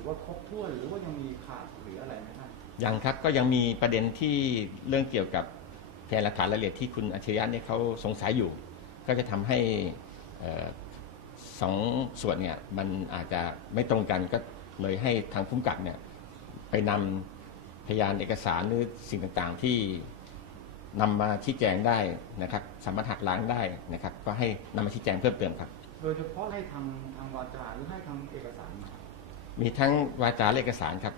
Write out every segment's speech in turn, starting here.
ถือว่าครบถ้วนหรือว่ายังมีขาดหรืออะไรไหมท่านยังครับก็ยังมีประเด็นที่เรื่องเกี่ยวกับพยานหลักฐานรายละเอียดที่คุณอัจฉริยะเนี่ยเขาสงสัยอยู่ ก็จะทำให้เอ่อสองส่วนเนี่ยมันอาจจะไม่ตรงกันก็เลยให้ทางผู้กำกับเนี่ยไปนำพยานเอกสารหรือสิ่งต่างๆที่นำมาชี้แจงได้นะครับ สามารถหักล้างได้นะครับ ก็ให้นำมาชี้แจงเพิ่มเติมครับ โดยเฉพาะให้ทางทางวาจาหรือให้ทางเอกสาร มามีทั้งวาจาและเอกสารครับ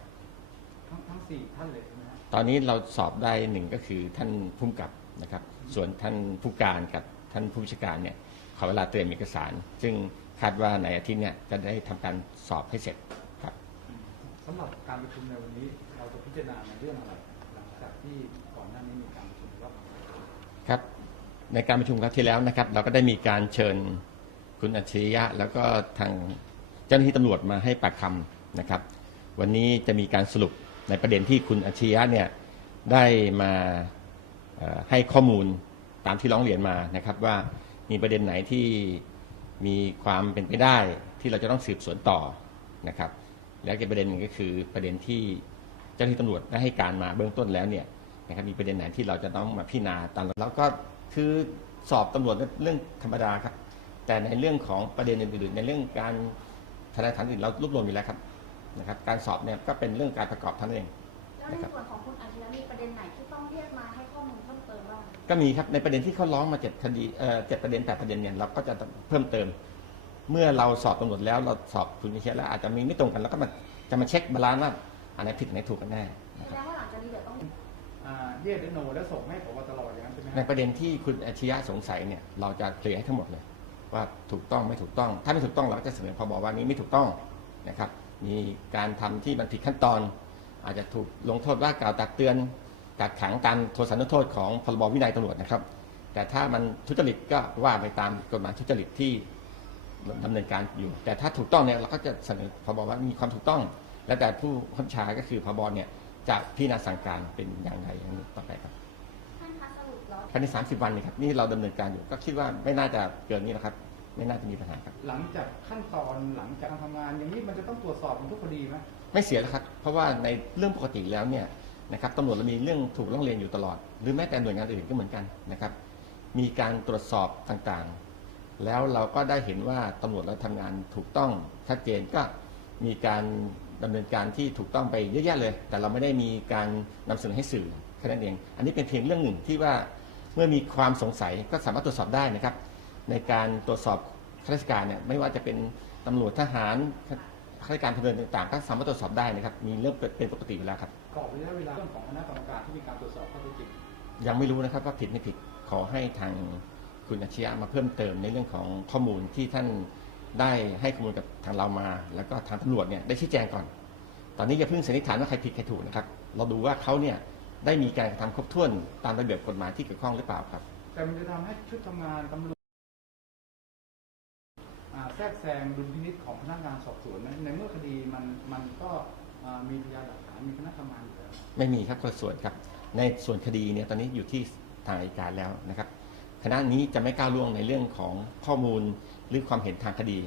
ทั้งทั้งสี่ท่านเลยใช่ไหมฮะตอนนี้เราสอบได้หนึ่งก็คือท่านผู้กำกับนะครับ ส่วนท่านผู้การกับท่านผู้บัญชาการเนี่ยขอเวลาเตรียมเอกสาร ซึ่งคาดว่าในอาทิตย์เนี่ยจะได้ทำการสอบให้เสร็จครับอืมสำหรับการประชุมในวันนี้เราจะพิจารณาในเรื่องอะไรหลังจากที่ก่อนหน้านี้มีการประชุมรอบครับ ในการประชุมครั้งที่แล้วนะครับ เราก็ได้มีการเชิญคุณอัจฉริยะแล้วก็ทางเจ้าหน้าที่ตำรวจมาให้ปากคำนะครับ วันนี้จะมีการสรุปในประเด็นที่คุณอัจฉริยะเนี่ยได้มาให้ข้อมูลตามที่ร้องเรียนมานะครับ ว่ามีประเด็นไหนที่มีความเป็นไปได้ที่เราจะต้องสืบสวนต่อนะครับ แล้วอีกประเด็นหนึ่งก็คือประเด็นที่เจ้าหน้าที่ตำรวจได้ให้การมาเบื้องต้นแล้วเนี่ยนะครับมีประเด็นไหนที่เราจะต้องมาพิจารณาตามแล้วก็คือสอบตำรวจเรื่องธรรมดาครับ แต่ในเรื่องของประเด็นอื่นๆในเรื่องการ ทนายฐานอื่นเรารวบรวมอยู่แล้วครับนะครับ การสอบเนี่ยก็เป็นเรื่องการประกอบเท่านั้นเองแล้วในส่วนของคุณอาชียะมีประเด็นไหนที่ต้องเรียกมาให้ข้อมูลเพิ่มเติมบ้างก็มีครับในประเด็นที่เขาร้องมาเจ็ดคดีเอ่อเจ็ดประเด็นแปดประเด็นเนี่ยเราก็จะเพิ่มเติม เมื่อเราสอบตำรวจแล้วเราสอบคุณวิเชียรแล้วอาจจะมีไม่ตรงกันแล้วก็มาจะมาเช็คบาลานซ์ว่าอันไหนผิดอันไหนถูกกันแน่แสนะคดรับงว่าหลังจากนี้เดี๋ยวต้องอ่าเรียกเป็นโนแล้วส่งให้พบตรอย่างนั้นใช่ไหมในฮะประเด็นที่คุณอาชียะสงสัยเนี่ยเราจะเคลียร์ให้ทั้งหมดเลย ว่าถูกต้องไม่ถูกต้อง ถ้าไม่ถูกต้องเราก็จะเสนอพบว่านี้ไม่ถูกต้องนะครับ มีการทำที่มันผิดขั้นตอน อาจจะถูกลงโทษว่ากล่าวตักเตือนกักขังตามโทษสันโทษของพรบวินัยตำรวจนะครับ แต่ถ้ามันทุจริตก็ว่าไปตามกฎหมายทุจริตที่ดำเนินการอยู่ แต่ถ้าถูกต้องเนี่ยเราก็จะเสนอพบว่ามีความถูกต้อง และแต่ผู้บัญชาก็คือพบเนี่ยจะพิจารณาสั่งการเป็นอย่างไรอย่างนี้ต่อไปครับ ท่านคะสรุปแล้ว ภายใน 30 วันนี่ครับนี่เราดำเนินการอยู่ ก็คิดว่าไม่น่าจะเกินนี้นะครับ ไม่น่าจะมีปัญหาครับ หลังจากขั้นตอนหลังจากการทำงาน อย่างนี้มันจะต้องตรวจสอบมันทุกคดีไหมไม่เสียแล้วครับ เพราะว่าในเรื่องปกติแล้วเนี่ยนะครับตำรวจเรามีเรื่องถูกร้องเรียนอยู่ตลอด หรือแม้แต่หน่วยงานอื่นก็เหมือนกันนะครับ มีการตรวจสอบต่างๆ แล้วเราก็ได้เห็นว่าตำรวจเราทำงานถูกต้องชัดเจนก็มีการดำเนินการที่ถูกต้องไปเยอะแยะเลย แต่เราไม่ได้มีการนำเสนอให้สื่อแค่นั้นเอง อันนี้เป็นเพียงเรื่องหนึ่งที่ว่า เมื่อมีความสงสัยก็สามารถตรวจสอบได้นะครับ ในการตรวจสอบข้าราชการเนี่ยไม่ว่าจะเป็นตำรวจทหารข้าราชการพลเรือนต่างๆก็สามารถตรวจสอบได้นะครับ มีเรื่องเป็นปกติอยู่แล้วครับกรอบระยะเวลาเรื่องของคณะกรรมการที่มีการตรวจสอบข้อเท็จจริงยังไม่รู้นะครับว่าผิดไม่ผิดขอให้ทางคุณอาชียะมาเพิ่มเติมในเรื่องของข้อมูลที่ท่านได้ให้ข้อมูลกับทางเรามา แล้วก็ทางตำรวจเนี่ยได้ชี้แจงก่อน ตอนนี้อย่าเพิ่งสันนิษฐานว่าใครผิดใครถูกนะครับ เราดูว่าเขาเนี่ย ได้มีการกระทำครบถ้วนตามระเบียบกฎหมายที่เกี่ยวข้องหรือเปล่าครับ แต่มันจะทำให้ชุดทำงานตำรวจอ่าแทรกแซงดุลพินิจของพนักงานสอบสวนในในเมื่อคดีมันมันก็อ่ามีพยานหลักฐานมีคณะทำงานอยู่แล้ว ไม่มีครับคนละส่วนครับ ในส่วนคดีเนี่ยตอนนี้อยู่ที่ทางอัยการแล้วนะครับคณะนี้จะไม่ก้าวล่วงในเรื่องของข้อมูลหรือความเห็นทางคดี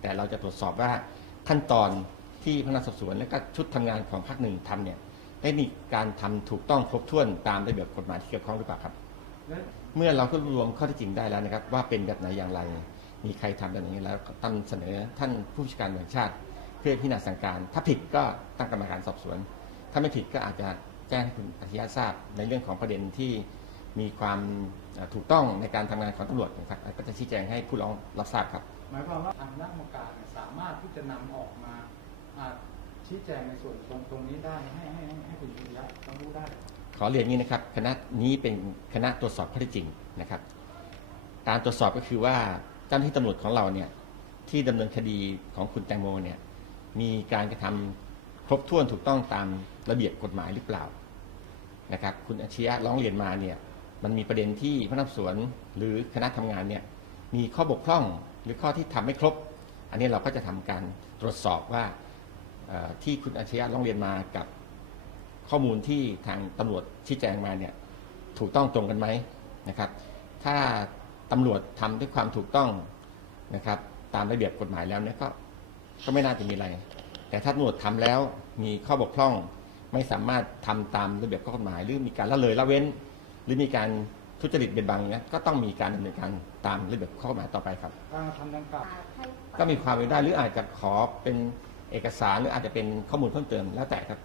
แต่เราจะตรวจสอบว่าขั้นตอนที่พนักงานสอบสวนและก็ชุดทำงานของภาคหนึ่งทำเนี่ย ได้มีการทำถูกต้องครบถ้วนตามระเบียบกฎหมายที่เกี่ยวข้องหรือเปล่าครับ เมื่อเราก็รวมข้อเที่จริงได้แล้วนะครับ ว่าเป็นแบบไหนอย่างไร มีใครทำแบบนี้แล้วตั้งเสนอท่านผู้บัญชการแห่งชาติ เพื่อพิจารณาสั่งการ ถ้าผิดก็ตั้งกรรมการสอบสวน ถ้าไม่ผิดก็อาจจะแจ้งให้คุณอาชญาทราบ ในเรื่องของประเด็นที่มีความถูกต้องในการทำงานของตำรวจนะครับก็จะชี้แจงให้ผู้ร้องรับทราบครับ หมายความว่าทางคณะกรรมการสามารถที่จะนำออกมา ชี้แจงในส่วนตรงตรงนี้ได้ให้ให้ให้ให้คุณยุทธยะต้องรู้ได้ ขอเรียนอย่างนี้นะครับ คณะนี้เป็นคณะตรวจสอบข้อเท็จจริงนะครับ การตรวจสอบก็คือว่าเจ้าหน้าที่ตำรวจของเราเนี่ยที่ดำเนินคดีของคุณแตงโมเนี่ยมีการกระทำครบถ้วนถูกต้องตามระเบียบกฎหมายหรือเปล่านะครับคุณอาชียะร้องเรียนมาเนี่ยมันมีประเด็นที่พนักสวนหรือคณะทำงานเนี่ยมีข้อบกพร่องหรือข้อที่ทำไม่ครบ อันนี้เราก็จะทำการตรวจสอบว่า ที่คุณอาชญาร้องเรียนมากับข้อมูลที่ทางตำรวจชี้แจงมาเนี่ยถูกต้องตรงกันไหมนะครับ ถ้าตำรวจทำด้วยความถูกต้องนะครับ ตามระเบียบกฎหมายแล้วเนี่ยก็ก็ไม่น่าจะมีอะไร แต่ถ้าตำรวจทำแล้วมีข้อบกพร่องไม่สามารถทำตามระเบียบข้อกฎหมาย หรือมีการละเลยละเว้น หรือมีการทุจริตเบียบางเนี่ยก็ต้องมีการดำเนินการตามระเบียบข้อกฎหมายต่อไปครับก็มีความเป็นได้หรืออาจจะขอเป็น เอกสารหรืออาจจะเป็นข้อมูลเพิ่มเติมแล้วแต่ครับ